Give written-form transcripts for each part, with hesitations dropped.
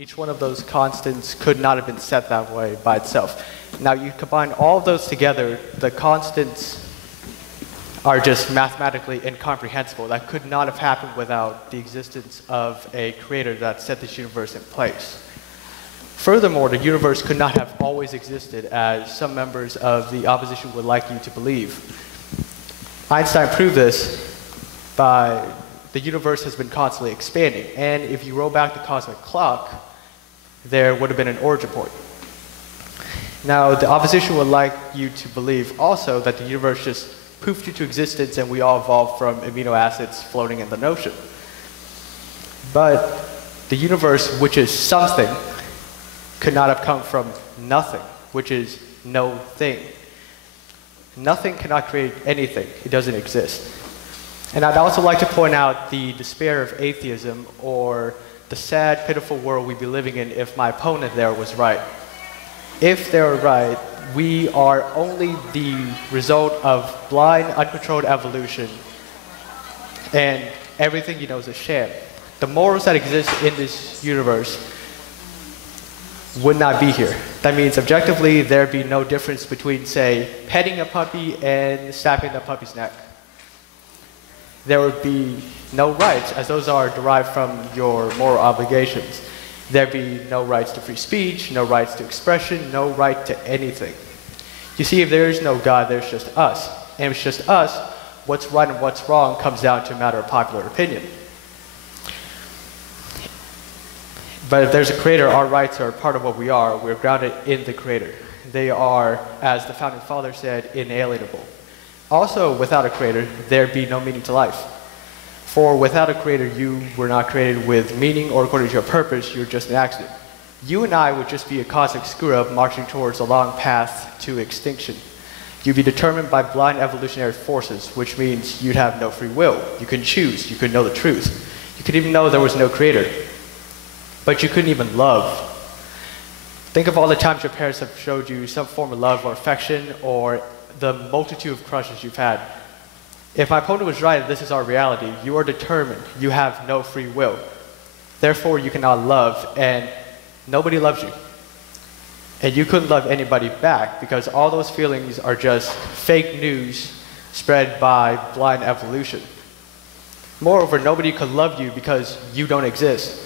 Each one of those constants could not have been set that way by itself. Now you combine all of those together, the constants are just mathematically incomprehensible. That could not have happened without the existence of a creator that set this universe in place. Furthermore, the universe could not have always existed, as some members of the opposition would like you to believe. Einstein proved this by the universe has been constantly expanding, and if you roll back the cosmic clock, there would have been an origin point. Now, the opposition would like you to believe also that the universe just poofed into existence and we all evolved from amino acids floating in the ocean. But the universe, which is something, could not have come from nothing, which is no thing. Nothing cannot create anything. It doesn't exist. And I'd also like to point out the despair of atheism, or the sad, pitiful world we'd be living in if my opponent there was right. If they're right, we are only the result of blind, uncontrolled evolution, and everything you know is a sham. The morals that exist in this universe would not be here. That means objectively there'd be no difference between, say, petting a puppy and snapping the puppy's neck. There would be no rights, as those are derived from your moral obligations. There'd be no rights to free speech, no rights to expression, no right to anything. You see, if there is no God, there's just us. And if it's just us, what's right and what's wrong comes down to a matter of popular opinion. But if there's a creator, our rights are part of what we are. We're grounded in the creator. They are, as the founding father said, inalienable. Also, without a creator, there'd be no meaning to life. For without a creator, you were not created with meaning or according to your purpose, you're just an accident. You and I would just be a cosmic screw-up marching towards a long path to extinction. You'd be determined by blind evolutionary forces, which means you'd have no free will. You couldn't choose. You couldn't know the truth. You could even know there was no creator. But you couldn't even love. Think of all the times your parents have showed you some form of love or affection, or the multitude of crushes you've had. If my opponent was right, this is our reality. You are determined. You have no free will. Therefore, you cannot love, and nobody loves you. And you couldn't love anybody back, because all those feelings are just fake news spread by blind evolution. Moreover, nobody could love you because you don't exist.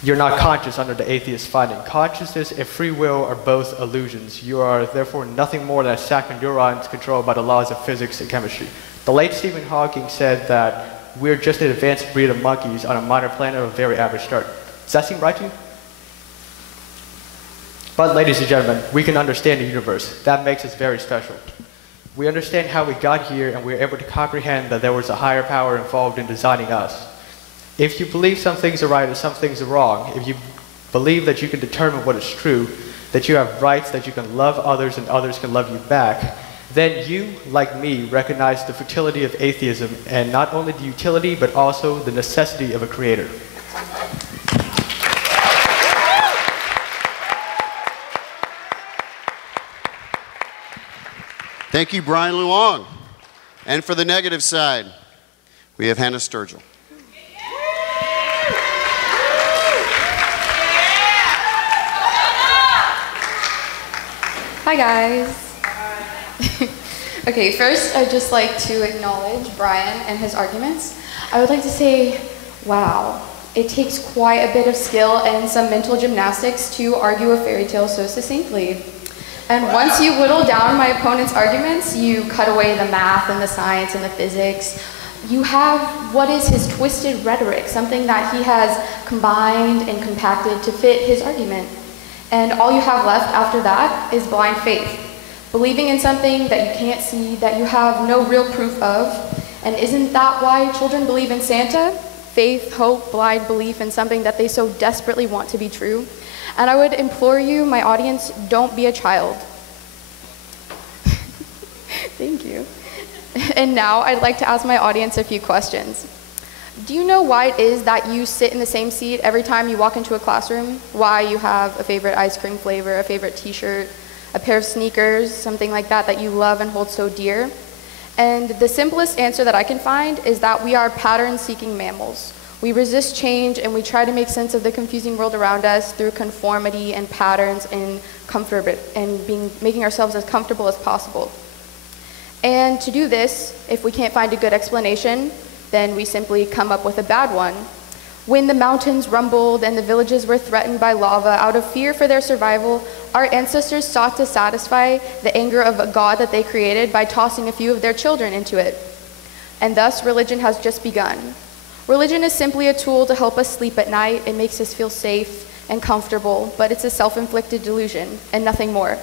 You're not conscious under the atheist finding. Consciousness and free will are both illusions. You are therefore nothing more than a sack of neurons controlled by the laws of physics and chemistry. The late Stephen Hawking said that we're just an advanced breed of monkeys on a minor planet of a very average start. Does that seem right to you? But ladies and gentlemen, we can understand the universe. That makes us very special. We understand how we got here, and we're able to comprehend that there was a higher power involved in designing us. If you believe some things are right and some things are wrong, if you believe that you can determine what is true, that you have rights, that you can love others and others can love you back, then you, like me, recognize the futility of atheism, and not only the utility, but also the necessity of a creator. Thank you, Brian Luong. And for the negative side, we have Hannah Sturgill. Hi guys. Okay, first I'd just like to acknowledge Brian and his arguments. I would like to say, wow, it takes quite a bit of skill and some mental gymnastics to argue a fairy tale so succinctly. And once you whittle down my opponent's arguments, you cut away the math and the science and the physics. You have what is his twisted rhetoric, something that he has combined and compacted to fit his argument. And all you have left after that is blind faith. Believing in something that you can't see, that you have no real proof of. And isn't that why children believe in Santa? Faith, hope, blind belief in something that they so desperately want to be true. And I would implore you, my audience, don't be a child. Thank you. And now I'd like to ask my audience a few questions. Do you know why it is that you sit in the same seat every time you walk into a classroom? Why you have a favorite ice cream flavor, a favorite t-shirt, a pair of sneakers, something like that that you love and hold so dear? And the simplest answer that I can find is that we are pattern-seeking mammals. We resist change and we try to make sense of the confusing world around us through conformity and patterns and comfort and making ourselves as comfortable as possible. And to do this, if we can't find a good explanation, then we simply come up with a bad one. When the mountains rumbled and the villages were threatened by lava out of fear for their survival, our ancestors sought to satisfy the anger of a God that they created by tossing a few of their children into it. And thus, religion has just begun. Religion is simply a tool to help us sleep at night. It makes us feel safe and comfortable, but it's a self-inflicted delusion and nothing more.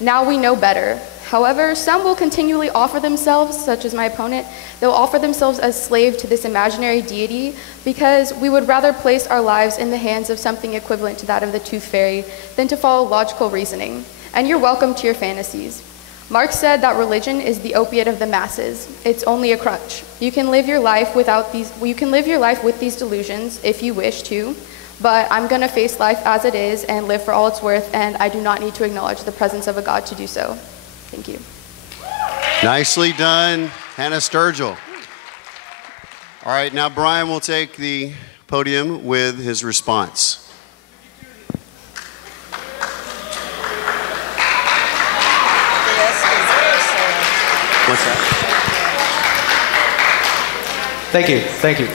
Now we know better. However, some will continually offer themselves, such as my opponent, they'll offer themselves as slave to this imaginary deity because we would rather place our lives in the hands of something equivalent to that of the Tooth Fairy than to follow logical reasoning. And you're welcome to your fantasies. Marx said that religion is the opiate of the masses. It's only a crutch. You can live your life with these delusions if you wish to, but I'm going to face life as it is and live for all it's worth, and I do not need to acknowledge the presence of a God to do so. Thank you. Nicely done, Hannah Sturgill. All right, now Brian will take the podium with his response. What's that? Thank you.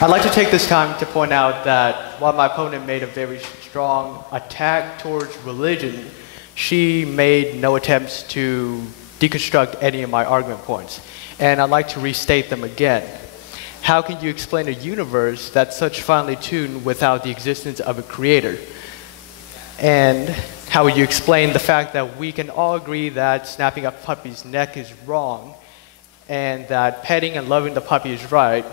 I'd like to take this time to point out that while my opponent made a very strong attack towards religion, she made no attempts to deconstruct any of my argument points. And I'd like to restate them again. How can you explain a universe that's such finely tuned without the existence of a creator? And how would you explain the fact that we can all agree that snapping a puppy's neck is wrong and that petting and loving the puppy is right,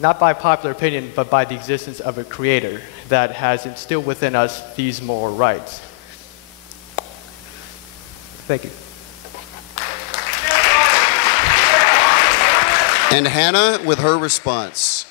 not by popular opinion, but by the existence of a creator that has instilled within us these moral rights? Thank you. And Hannah with her response.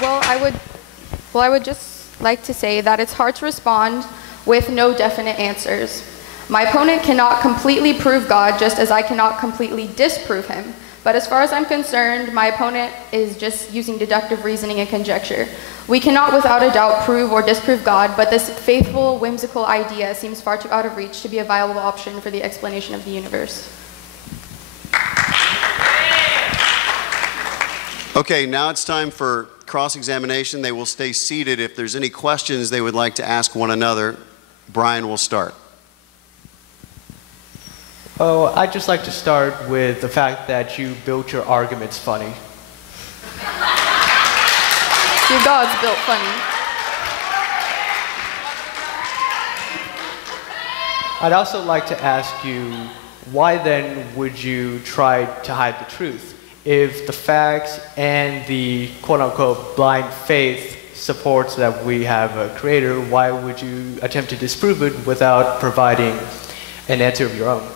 Well, I would just like to say that it's hard to respond with no definite answers. My opponent cannot completely prove God, just as I cannot completely disprove him. But as far as I'm concerned, my opponent is just using deductive reasoning and conjecture. We cannot without a doubt prove or disprove God, but this faithful, whimsical idea seems far too out of reach to be a viable option for the explanation of the universe. Okay, now it's time for cross-examination. They will stay seated. If there's any questions they would like to ask one another, Brian will start. Oh, I'd just like to start with the fact that you built your arguments funny. Your God's built funny. I'd also like to ask you, why then would you try to hide the truth? If the facts and the quote-unquote blind faith supports that we have a creator, why would you attempt to disprove it without providing an answer of your own?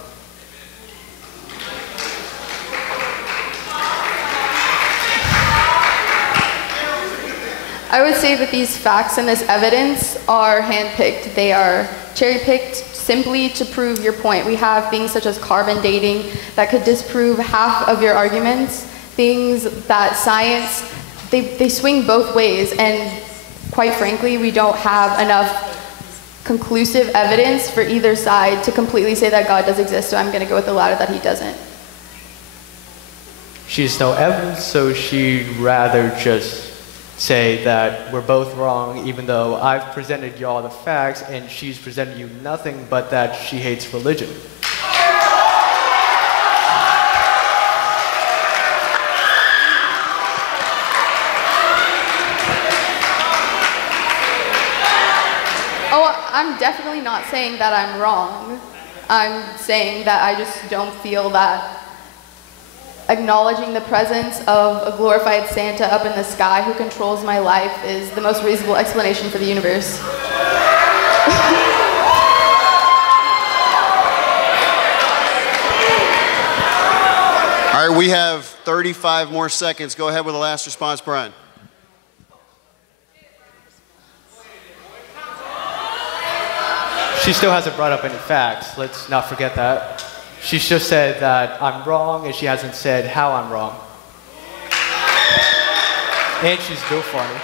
I would say that these facts and this evidence are handpicked. They are cherry-picked simply to prove your point. We have things such as carbon dating that could disprove half of your arguments, things that science, they swing both ways, and quite frankly, we don't have enough conclusive evidence for either side to completely say that God does exist, so I'm going to go with the latter, that he doesn't. She's no evidence, so she'd rather just say that we're both wrong, even though I've presented y'all the facts and she's presented you nothing but that she hates religion. Oh, I'm definitely not saying that I'm wrong. I'm saying that I just don't feel that acknowledging the presence of a glorified Santa up in the sky who controls my life is the most reasonable explanation for the universe. All right, we have 35 more seconds. Go ahead with the last response, Brian. She still hasn't brought up any facts. Let's not forget that. She's just said that I'm wrong, and she hasn't said how I'm wrong. And she's still funny.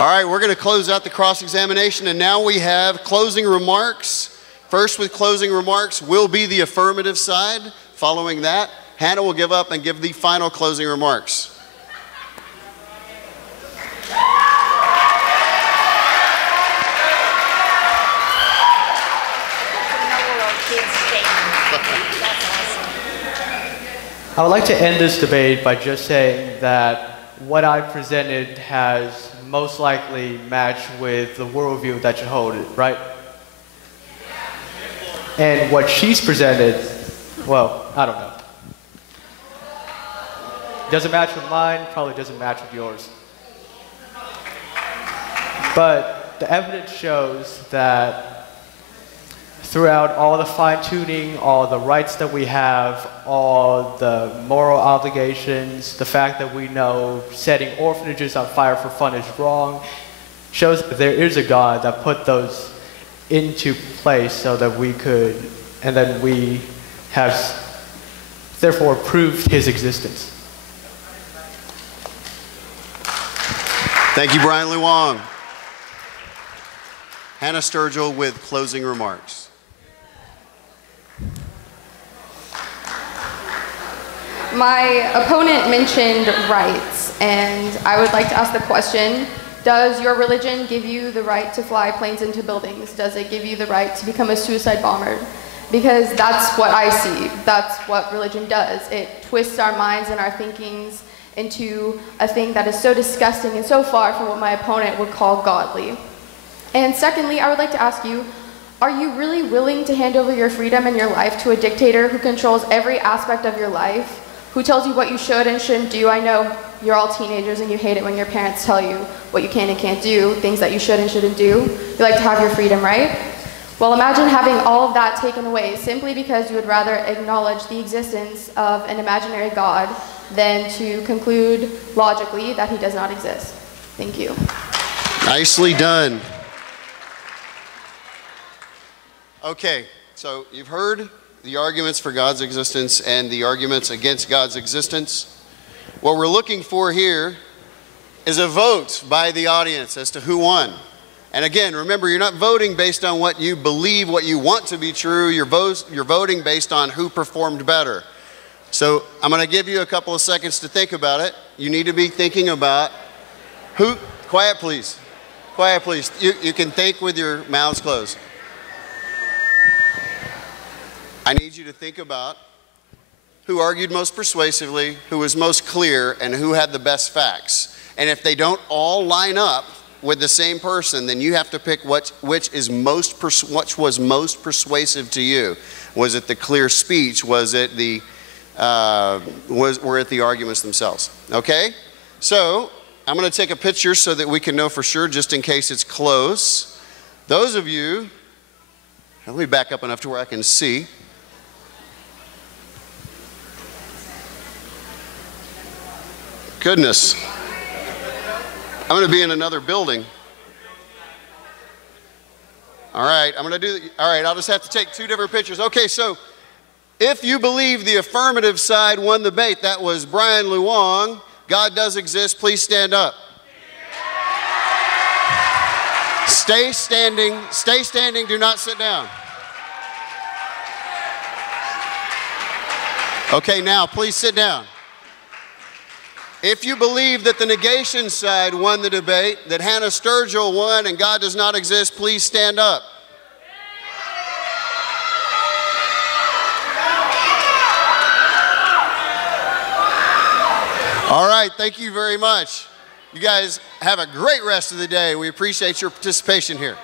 All right, we're going to close out the cross-examination, and now we have closing remarks. First with closing remarks will be the affirmative side. Following that, Hannah will give up and give the final closing remarks. I would like to end this debate by just saying that what I presented has most likely matched with the worldview that you hold, right? And what she's presented, well, I don't know. Doesn't match with mine, probably doesn't match with yours. But the evidence shows that throughout all the fine-tuning, all the rights that we have, all the moral obligations, the fact that we know setting orphanages on fire for fun is wrong, shows that there is a God that put those into place so that we could, and then we have therefore proved his existence. Thank you, Brian Luong. Hannah Sturgill with closing remarks. My opponent mentioned rights, and I would like to ask the question, does your religion give you the right to fly planes into buildings? Does it give you the right to become a suicide bomber? Because that's what I see. That's what religion does. It twists our minds and our thinkings into a thing that is so disgusting and so far from what my opponent would call godly. And secondly, I would like to ask you, are you really willing to hand over your freedom and your life to a dictator who controls every aspect of your life, who tells you what you should and shouldn't do? I know you're all teenagers and you hate it when your parents tell you what you can and can't do, things that you should and shouldn't do. You like to have your freedom, right? Well, imagine having all of that taken away simply because you would rather acknowledge the existence of an imaginary God than to conclude logically that he does not exist. Thank you. Nicely done. Okay, so you've heard the arguments for God's existence and the arguments against God's existence. What we're looking for here is a vote by the audience as to who won. And again, remember, you're not voting based on what you believe, what you want to be true. You're voting based on who performed better. So I'm going to give you a couple of seconds to think about it. You need to be thinking about who, quiet please, quiet please. You can think with your mouths closed. I need you to think about who argued most persuasively, who was most clear, and who had the best facts. And if they don't all line up with the same person, then you have to pick which was most persuasive to you. Was it the clear speech? Was it the were it the arguments themselves? Okay? So I'm going to take a picture so that we can know for sure, just in case it's close. Those of you, let me back up enough to where I can see. Goodness. I'm going to be in another building. All right, all right, I'll just have to take two different pictures. Okay, so if you believe the affirmative side won the debate, that was Brian Luong. God does exist, please stand up. Stay standing, do not sit down. Okay, now please sit down. If you believe that the negation side won the debate, that Hannah Sturgill won and God does not exist, please stand up. All right, thank you very much. You guys have a great rest of the day. We appreciate your participation here.